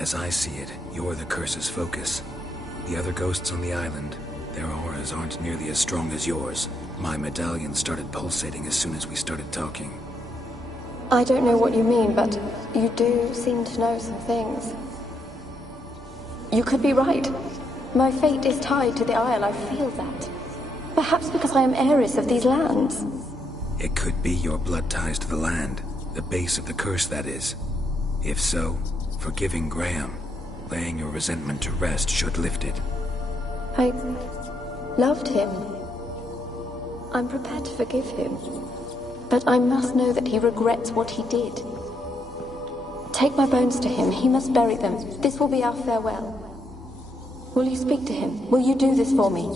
As I see it, you're the curse's focus. The other ghosts on the island, their auras aren't nearly as strong as yours. My medallion started pulsating as soon as we started talking. I don't know what you mean, but you do seem to know some things. You could be right. My fate is tied to the Isle, I feel that. Perhaps because I am heiress of these lands. It could be your blood ties to the land, the base of the curse, that is. If so, forgiving Graham, laying your resentment to rest should lift it. I loved him. I'm prepared to forgive him. But I must know that he regrets what he did. Take my bones to him. He must bury them. This will be our farewell. Will you speak to him? Will you do this for me?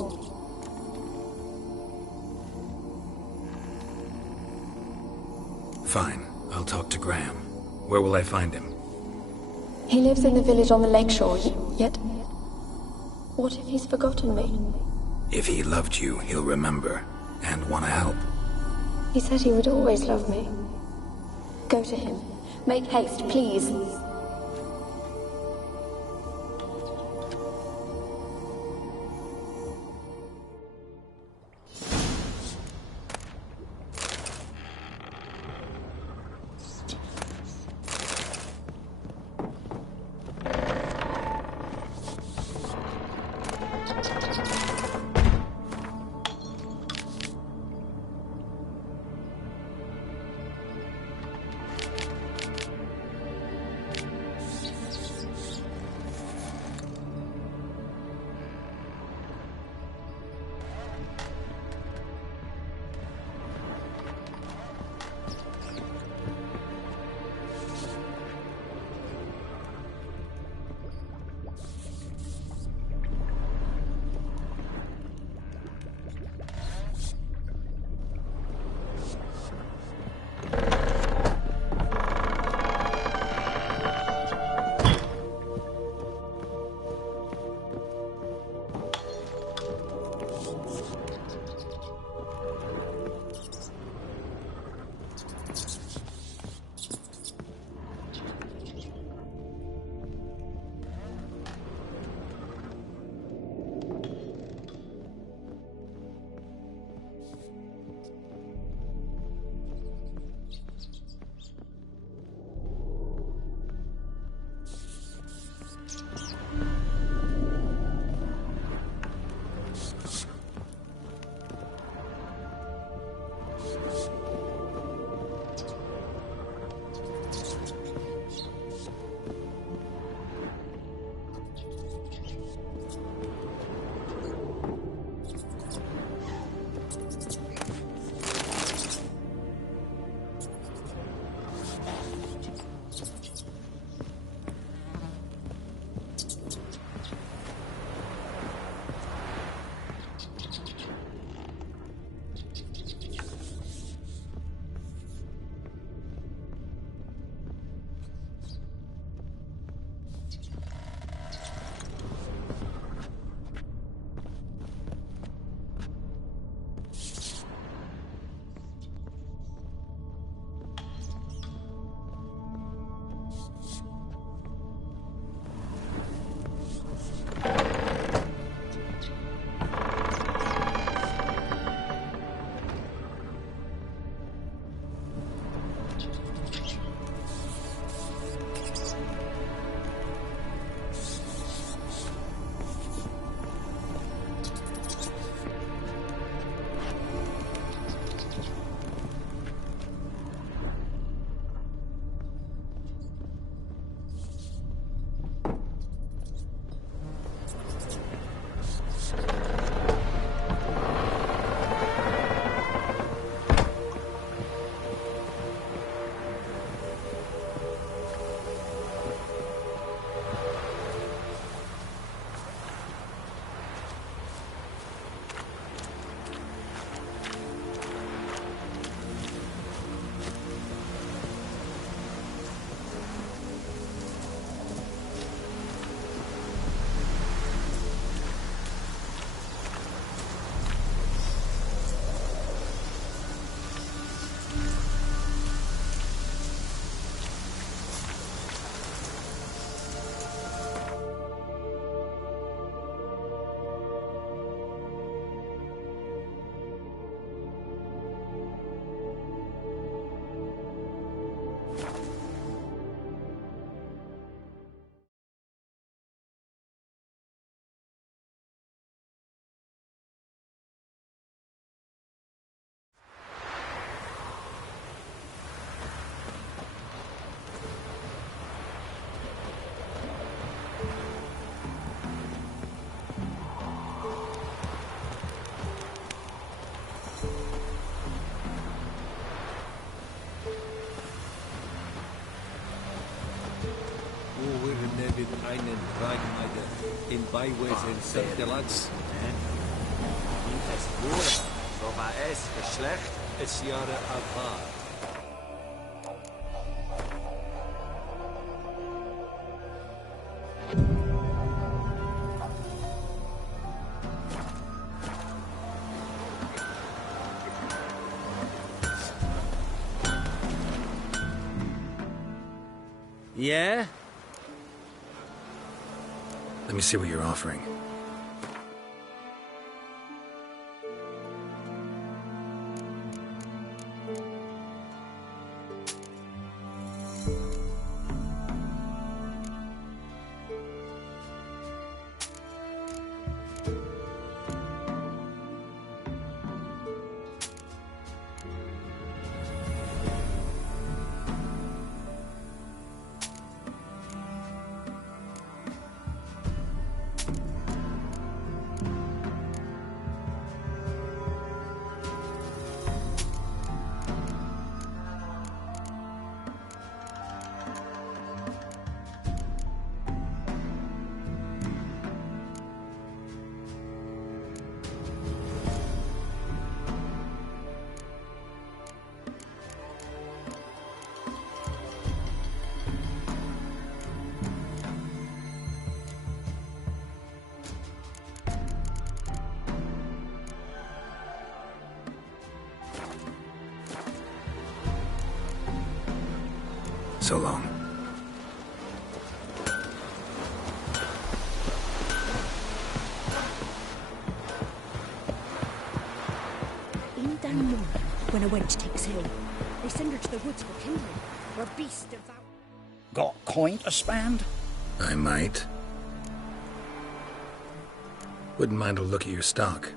Fine. I'll talk to Graham. Where will I find him? He lives in the village on the lakeshore, yet... What if he's forgotten me? If he loved you, he'll remember, and want to help. He said he would always love me. Go to him. Make haste, please. in BYWAYS in St. lads. In es wurde, so war es Geschlecht, es Jahre Avar. Yeah? Let me see what you're offering. So long. In Danmore, when a wench takes ill, they send her to the woods for kindling, where beasts devour. Got coin to spend? I might. Wouldn't mind a look at your stock.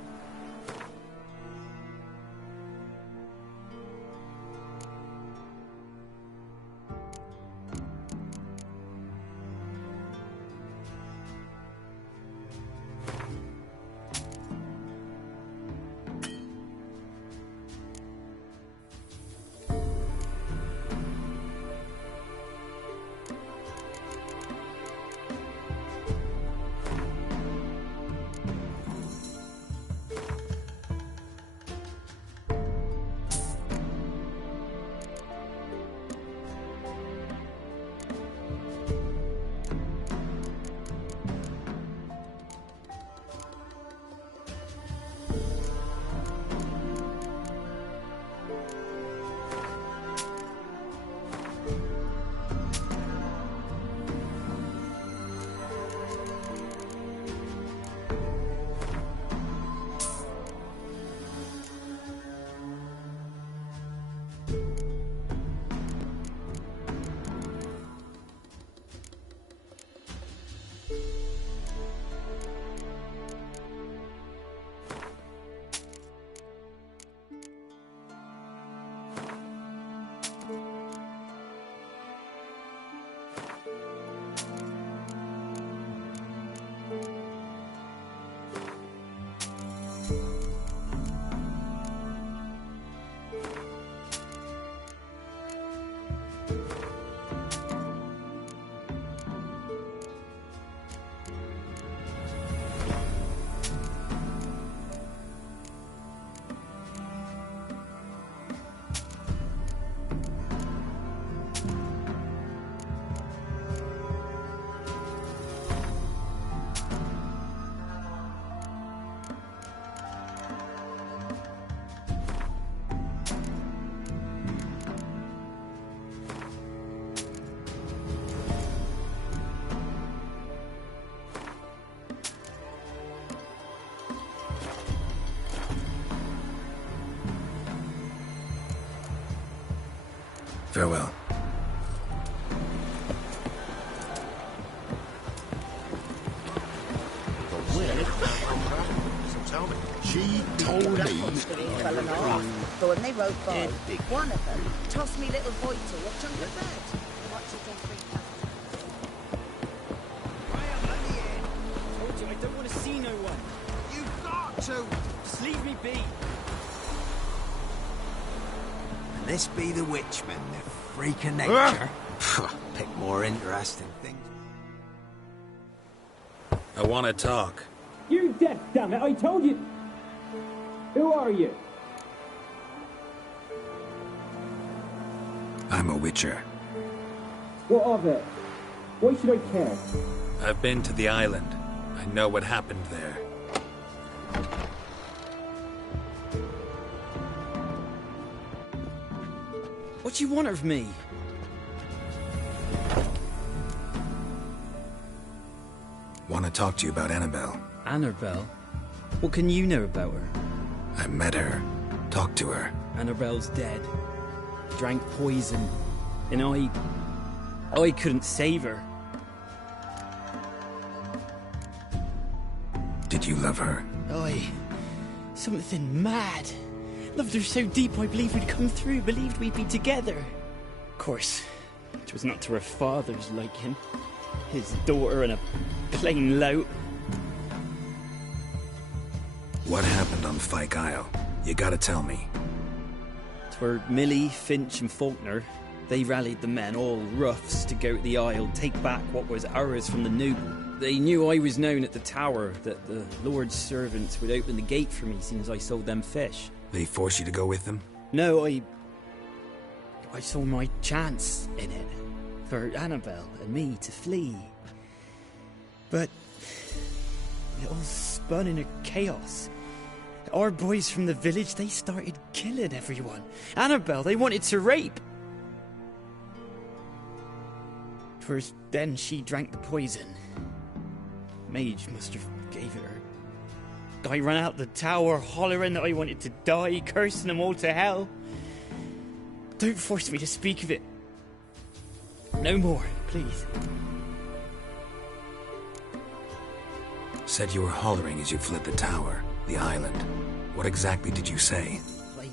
Farewell. She told me. But when they rode by, one of them tossed me little Hoyt to a chunk of bread. Watch it don't bring back. I told you I don't want to see no one. You've got to. Just leave me be. And this be the witchman, the freak of nature. Pick more interesting things. I want to talk. You're deaf, damn it! I told you. Who are you? I'm a witcher. What of it? Why should I care? I've been to the island. I know what happened there. What do you want of me? Want to talk to you about Annabelle. Annabelle? What can you know about her? I met her. Talked to her. Annabelle's dead. Drank poison. And I couldn't save her. Did you love her? Something mad. Loved her so deep I believed we'd come through, believed we'd be together. Of course, it was not to her father's liking. His daughter and a plain lout. What happened on Fyke Isle? You gotta tell me. 'Twere Millie, Finch and Faulkner. They rallied the men, all roughs, to go to the Isle, take back what was ours from the noble. They knew I was known at the tower, that the Lord's servants would open the gate for me soon as I sold them fish. They forced you to go with them? No, I saw my chance in it. For Annabelle and me to flee. But it all spun in a chaos. Our boys from the village, they started killing everyone. Annabelle, they wanted to rape. First, then she drank the poison. Mage must have gave it her. I ran out the tower hollering that I wanted to die, cursing them all to hell. Don't force me to speak of it. No more, please. Said you were hollering as you fled the tower, the island. What exactly did you say? I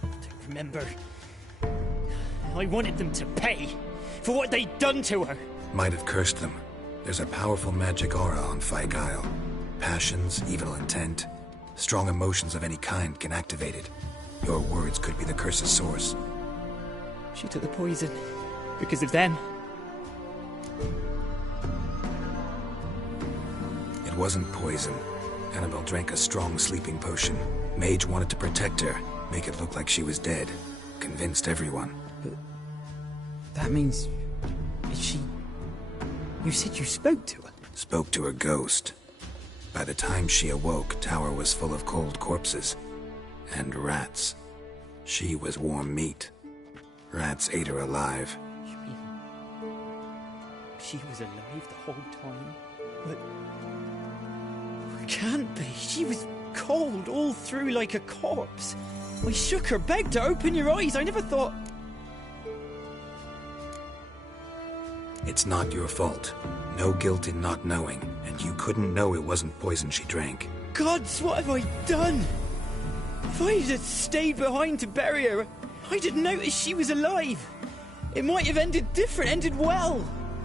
don't remember. I wanted them to pay for what they'd done to her. Might have cursed them. There's a powerful magic aura on Fyke Isle. Passions, evil intent, strong emotions of any kind can activate it. Your words could be the curse's source. She took the poison because of them. It wasn't poison. Annabelle drank a strong sleeping potion. Mage wanted to protect her, make it look like she was dead. Convinced everyone. But that means... is she... You said you spoke to her? Spoke to her ghost. By the time she awoke, tower was full of cold corpses. And rats. She was warm meat. Rats ate her alive. You mean... she was alive the whole time? But... it can't be. She was cold all through like a corpse. I shook her, begged her, open your eyes. I never thought... It's not your fault. No guilt in not knowing, and you couldn't know it wasn't poison she drank. Gods, what have I done? If I had stayed behind to bury her, I didn't notice she was alive. It might have ended different, ended well.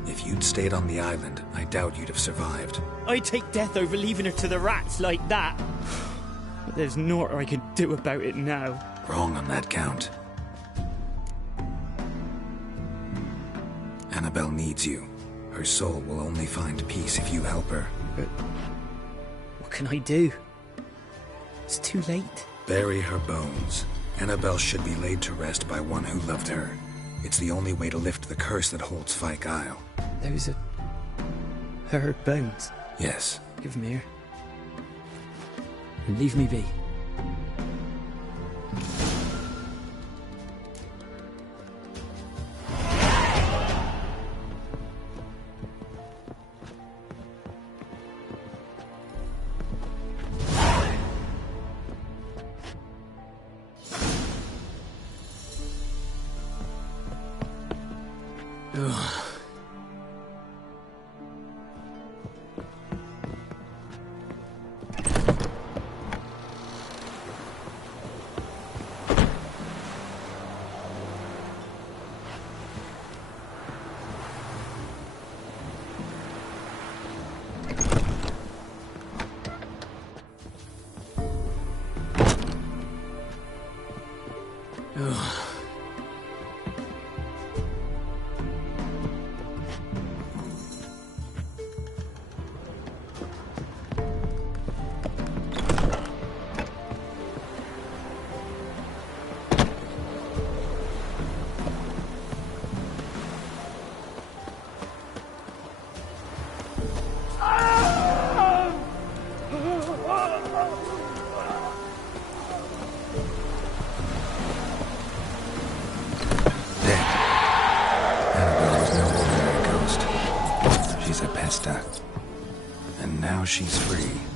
If you'd stayed on the island, I doubt you'd have survived. I'd take death over leaving her to the rats like that. But there's naught I can do about it now. Wrong on that count. Annabelle needs you. Her soul will only find peace if you help her. But what can I do? It's too late. Bury her bones. Annabelle should be laid to rest by one who loved her. It's the only way to lift the curse that holds Fyke Isle. Those are... her bones? Yes. Give them here. And leave me be. Now she's free.